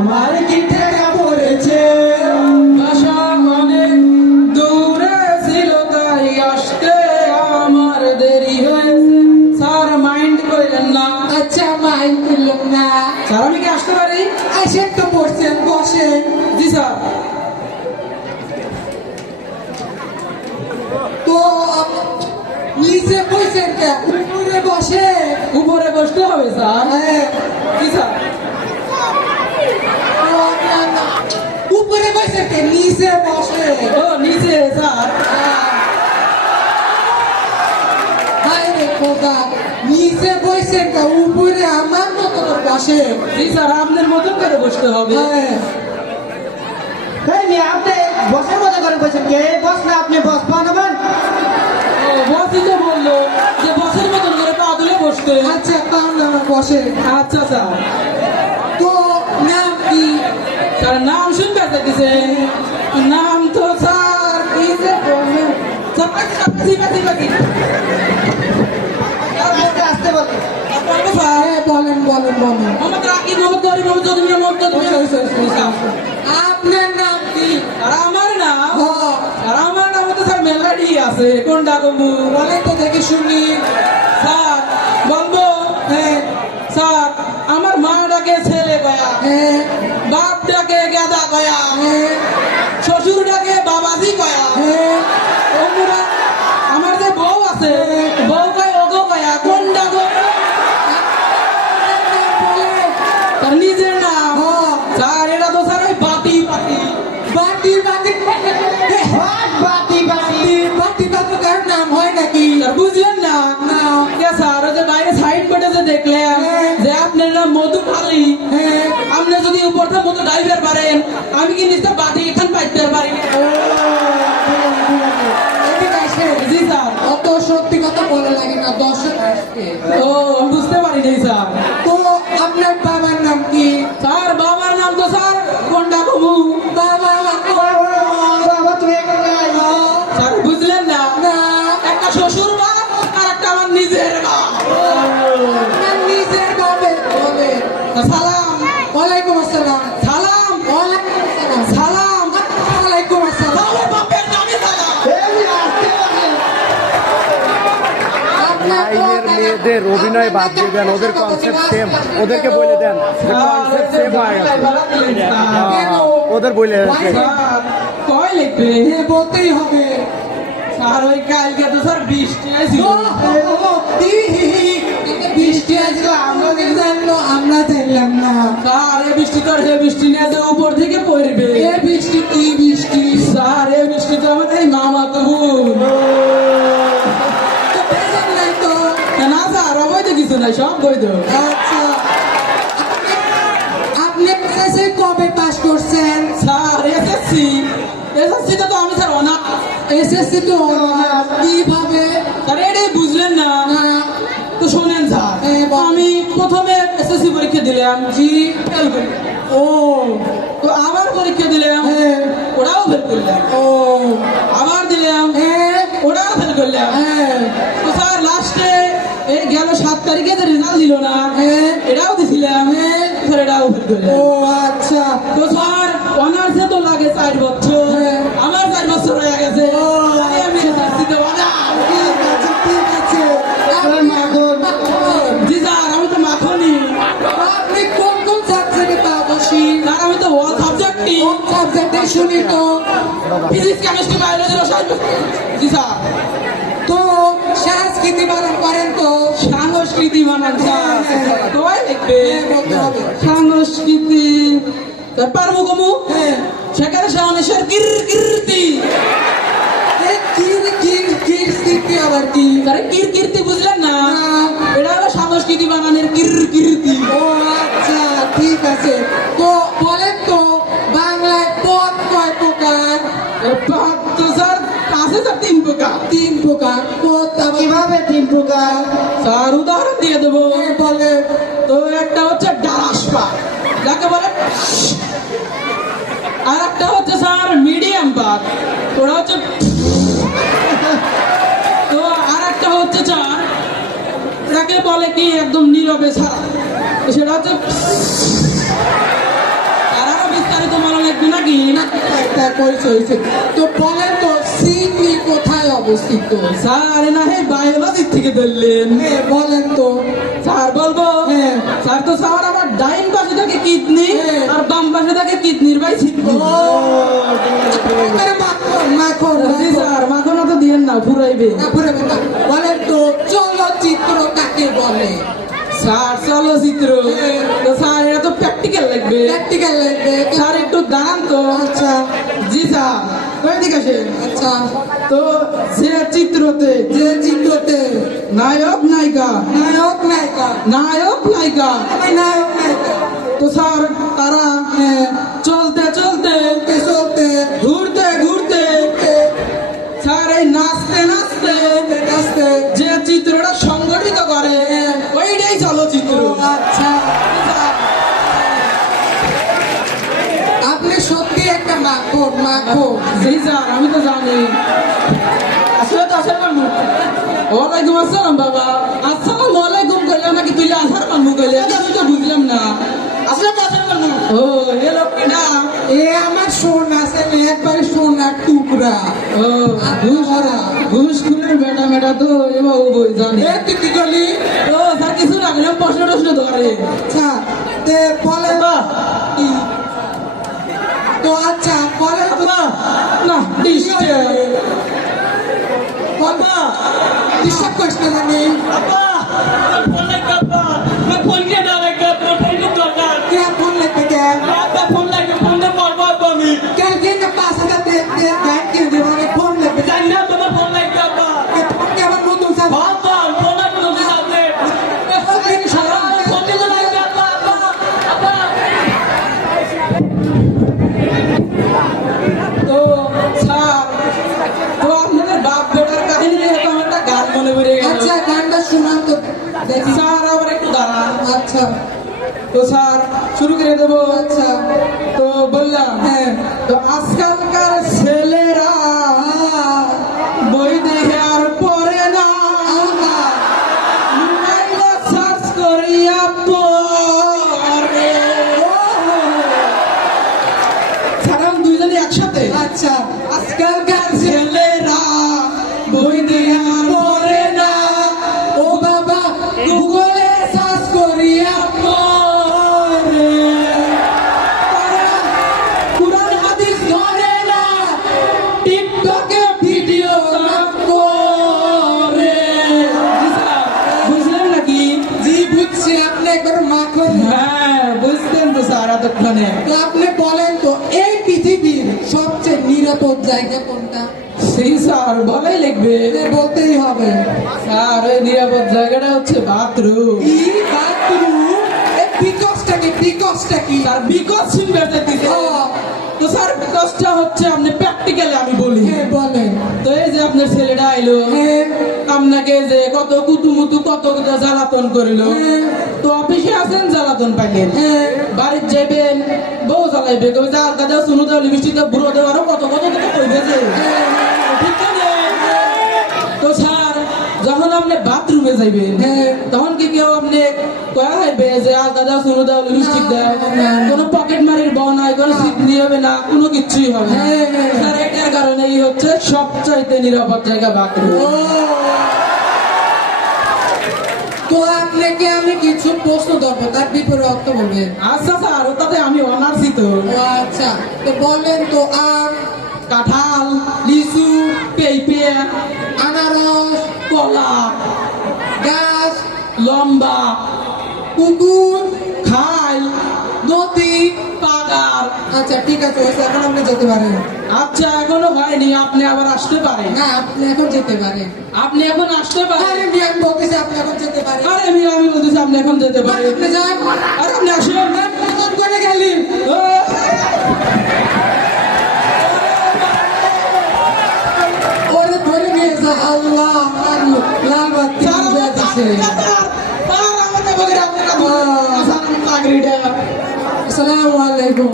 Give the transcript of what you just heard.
আমার কি ঠেকা পড়েছে বাসা অনেক দূরে ছিল তাই আসতে আমার দেরি হয়েছে স্যার মাইন্ড করেন না আচ্ছা মাইন্ড করলাম না স্যার আমি কি আসতে পারি আসেন তো পড়ছেন বসেন জি স্যার তো নিচে বসেন কে উপরে বসে উপরে বসতে হবে স্যার হ্যাঁ জি স্যার উপরে বসে কে নিচে বসে ও নিচে স্যার হাই রে খোদা নিচে বসে কে উপরে আমার মতো করে বসে জি স্যার আপনার মতন করে বসতে হবে হ্যাঁ এই নিয়ে আপনি বসার মতো করে বসেন কে বস না আপনি বস বানাবেন ও বসই তো বললো যে বসের মতন করে পা তুলে বসতে আচ্ছা তাহলে আমার বসে আচ্ছা স্যার তো নাম কি স্যার নাম শুনতে চাইতেছে নাম তো স্যার কি যে বলবেন আস্তে আস্তে বলেন হ্যাঁ বলেন বলেন বলেন আপনার নাম কি আর আমার নাম হ্যাঁ, আর আমার নাম তো স্যার মেলাডি আছে কোনটা কবু বলেন তো দেখে শুনি স্যার বলবো হ্যাঁ স্যার আমার মা ডাকে ছেলে কয়া হ্যাঁ বাপ ডাকে গেদা কয়া হ্যাঁ শ্বশুর ডাকে বাবাজি কয়া হ্যাঁ অন্যরা আমার যে বউ আছে বউ কয় ওগো কয়া কোনটা গো তার নিজের নাম হ্যাঁ। স্যার এটা তো স্যার ওই বাটি বাটি বাটি বাটি বাতি বাতি বাটি বাটি কার নাম হয় নাকি স্যার বুঝলেন না না কে স্যার ওই যে বাইরে সাইড করে যে দেখলেন হ্যাঁ। যে আপনার নাম মধু খালি হ্যাঁ আপনি যদি উপর থেকে মধু ড্রাইভার পারেন আমি কি নিশ্চয় বাটি এখান পাইতে পারি ও এদিকে আসেন। জি স্যার অত সত্যি কথা বলে লাগে না দর্শক আসবে ও আমি বুঝতে পারিনি স্যার তো আপনার বাবার নাম কি স্যার বাবার নাম তো স্যার কোনটা কবু বাবা বাবা তুই এখানে আয়। স্যার বুঝলেন না না একটা শ্বশুর বাপ আর একটা আমার নিজের বাপ আপনার নিজের বাবা বলে সালাম ওয়ালাইকুম আসসালাম সালাম ওয়ালাইকুম আসসালাম সালাম ওয়ালাইকুম আসসালাম তাহলে বাপের নামই সালাম এই নিয়ে আস্তে বলেন আপনার লাইনের মেয়েদের অভিনয় বাদ দিয়ে দেন, ওদের কনসেপ্ট সেম, ওদেরকে বলে দেন কনসেপ্ট সেম হয়ে গেছে। ওদের বলে স্যার কয় লিখবে বলতেই হবে স্যার ওই কালকে তো স্যার বৃষ্টি হয়েছিল বৃষ্টি আসলো আমরা জানলো আমরা জানলাম না স্যার এই বৃষ্টি তো আর হে বৃষ্টি নিয়ে যে উপর থেকে পড়বে এ বৃষ্টি কি বৃষ্টি স্যার এই বৃষ্টি তো আমাদের এই মামা তো বোন তো বেজান নাই তো না স্যার অবৈধ কিছু নাই সব বৈধ আচ্ছা আপনি এসএসসি কবে পাস করছেন স্যার এসএসসি এসএসসি তো আমি স্যার অনার্স এসএসসি তো কিভাবে স্যার এটাই বুঝলেন না না তো শোনেন স্যার বল। আমি প্রথমে এসএসসি পরীক্ষা দিলাম জি ফেল করি ও তো আবার পরীক্ষা দিলাম হ্যাঁ ওটাও ফেল করলাম ও আবার দিলাম হ্যাঁ ওটাও ফেল করলাম হ্যাঁ তো স্যার লাস্টে এই গেল 7 তারিখে যে রেজাল্ট দিল না হ্যাঁ এটাও দিছিলাম স্যার এটাও ফেল করলাম ও আচ্ছা তো স্যার অনার্সে তো লাগে 4 বছর হ্যাঁ। আমার 4 বছর হয়ে গেছে ও, তাই আমি এসএসসি দেবো না ঠিক আছে ঠিক আছে তোর মাখন জি স্যার আমি তো মাখনি আপনি কোন কোন সাবজেক্টে পাবসি স্যার আমি তো অল সাবজেক্টই কোন সাবজেক্টে শুনি তো ফিজিক্স কেমিস্ট্রি বায়োলজি রসায়ন জি স্যার তো সংস্কৃতি পালন করেন তো সংস্কৃতি মানান স্যার সবাই লিখবে বলতে হবে সংস্কৃতি স্যার পারবো কমু হ্যাঁ সেখানে সামনেশ্বর কীর্তি এ কীর্তি আবার কি তারে কীর্তি বুঝলেন না না। এটা হলো সংস্কৃতি বানানের কীর্তি ও আচ্ছা ঠিক আছে তো বলেন তো বাংলায় পদ কয় প্রকার পাঁচ তো স্যার আছে স্যার 3 প্রকার 3 প্রকার পদ আবার কিভাবে 3 প্রকার স্যার উদাহরণ দিয়ে দেবো বলে তো একটা হচ্ছে ডালাস পাক যাকে বলে আর একটা হচ্ছে স্যার মিডিয়াম পাক ওরা হচ্ছে তো আর একটা হচ্ছে স্যার এটাকে বলে কি একদম নীরবে ছাড়া তো সেটা হচ্ছে একটা পরিচয় হয়েছে। তো বলেন তো সিডনি কোথায় অবস্থিত? স্যার না হে বায়োলজি থেকে ধরলেন। হ্যাঁ বলেন তো। স্যার বলবো? হ্যাঁ। স্যার তো স্যার আমার ডাইন পাশে থাকে কিডনি হ্যাঁ। আর বাম পাশে থাকে কিডনির ভাই সিডনি। মাখন জি স্যার মাখনা তো দিয়েন না ফুরাইবে। বলেন তো চলচ্চিত্র কাকে বলে? স্যার চলচ্চিত্র তো স্যার এটা তো প্র্যাকটিক্যাল লাগবে। প্র্যাকটিক্যাল লাগবে। স্যার একটু দাঁড়ান তো। আচ্ছা জি স্যার ওইদিকে আসেন। আচ্ছা। তো যে চিত্রতে যে চিত্রতে নায়ক নায়িকা নায়ক নায়িকা নায়ক নায়িকা নায়ক নায়িকা তো স্যার তারা চলতে চলতে চলতে ঘুরতে ঘুরতে স্যার এই নাচতে নাচতে আসতে যে চিত্রটা সংগঠিত করে ওইটাই চলচ্চিত্র। আচ্ছা আপনি সত্যি একটা মাখন মাখন। জি স্যার আমি তো জানি। আসলে তো আসার মানুষ। ওয়ালাইকুম আসসালাম বাবা। আসসালাম ওয়ালাইকুম কইলাম নাকি তুই আসার মানুষ কইলে আমি তো বুঝলাম না। আসলে তো আসার মানুষ। ও এ লোকটি না এ আমার সোনা আছে একবারে সোনার টুকরা। ও ঘুষ খুনের বেটা মেটা তো এবার ও বই জানি। এ তুই কি করলি? ও স্যার কিছু না গেলাম প্রশ্ন টশ্ন ধরে। আচ্ছা তে বলে কি? তো আচ্ছা বলে তো না ডিস্টার্ব বাবা ডিস্টার্ব করিস না জানি। কে ফোন লাগবে কেন কেন পাঁচ হাজার ব্যাংক কিনে দেবো আমি ফোন লাগবে ফোন কে আবার নতুন স্যার তো স্যার তো আপনাদের বাপ বেটার কাহিনী দেখে তো আমার একটা গান মনে পড়ে গেল। আচ্ছা গানটা শোনান তো দেখি। স্যার আবার একটু দাঁড়ান। আচ্ছা তো স্যার শুরু করে দেবো। আচ্ছা তো বললাম হ্যাঁ তো আজকালকার ছেলেরা বই দেখে আর পড়ে না, মোবাইলে সার্চ করিয়া পড়ে। স্যার আমি দুইজনই একসাথে। আচ্ছা আজকালকার ছেলেরা বই দেখে আর পড়ে না, ও বাবা গুগলে সার্চ করিয়া পড়ে। তারা কুরআন হাদিস ধরে না, টিকটকে ভিডিও করে। বুঝলেন নাকি? জি বুঝছি আপনি একবার মাখন। হ্যাঁ বুঝতেন তো স্যার এতক্ষণে। তো আপনি বলেন তো এই পৃথিবীর সবচেয়ে নিরাপদ জায়গা কোনটা? সেই স্যার বলাই লিখবে। এ বলতেই হবে। স্যার ওই নিরাপদ জায়গাটা হচ্ছে বাথরুম। কি বাথরুম? এই বিকজটা কি? বিকজটা কি? স্যার বিকজ শুনবে দিতে। তো স্যার বিকজটা হচ্ছে আপনি প্র্যাকটিক্যালি আমি বলি। হ্যাঁ বলেন। তো এই যে আপনার ছেলেটা আইলো হ্যাঁ আপনাকে যে কত কুতুমুতু কত কত জ্বালাতন করিল, হ্যাঁ। তো অফিসে আছেন জ্বালাতন পাইলেন, হ্যাঁ বাড়ির যাইবেন বউ জ্বালাইবে কবে যা গাদা শুনো দাও লিপস্টিকটা বুড়ো দেওয়ার কত কত কত কইবে যে ঠিক না রে? তো স্যার যখন আপনি বাথরুমে যাইবেন হ্যাঁ। তখন কি কেউ আপনি কয়া হইবে যে আর দাদা শুনো দাও লিপস্টিক দাও, কোনো পকেট মারির বউ নাই, কোনো সিগনি হবে না, কোনো কিছুই হবে না। হ্যাঁ, হ্যাঁ। স্যার এটার কারণেই হচ্ছে সবচাইতে নিরাপদ জায়গা বাথরুম। ও তো আপনাকে আমি কিছু প্রশ্ন ধরবো তার বিপরীত অর্থ বলবেন। আচ্ছা স্যার ওটাতে আমি অনার্সই তো। ও আচ্ছা তো বলেন তো আম কাঁঠাল, লিচু পেঁপে, আনারস কলা, গাছ লম্বা, পুকুর খাল, নদী। পাগার। আচ্ছা ঠিক আছে ওই এখন আপনি যেতে পারেন। আচ্ছা এখনো হয়নি, আপনি আবার আসতে পারেন। না আপনি এখন যেতে পারেন। আপনি এখন আসতে পারেন। আরে মিয়া আমি বলতেছি আপনি এখন যেতে পারেন। আরে আমি বলতেছি আপনি এখন যেতে পারেন। আপনি যান। আরে আপনি আসেন। ফোন করে গেলি। ও, ওরে ধরে নিয়ে যা আল্লাহ লাল বাতি স্যার, বুঝে দিছে। স্যার, আমাকে বলে আপনি না ধরুন। স্যার, আমি চাকরিটা। আসসালামু আলাইকুম।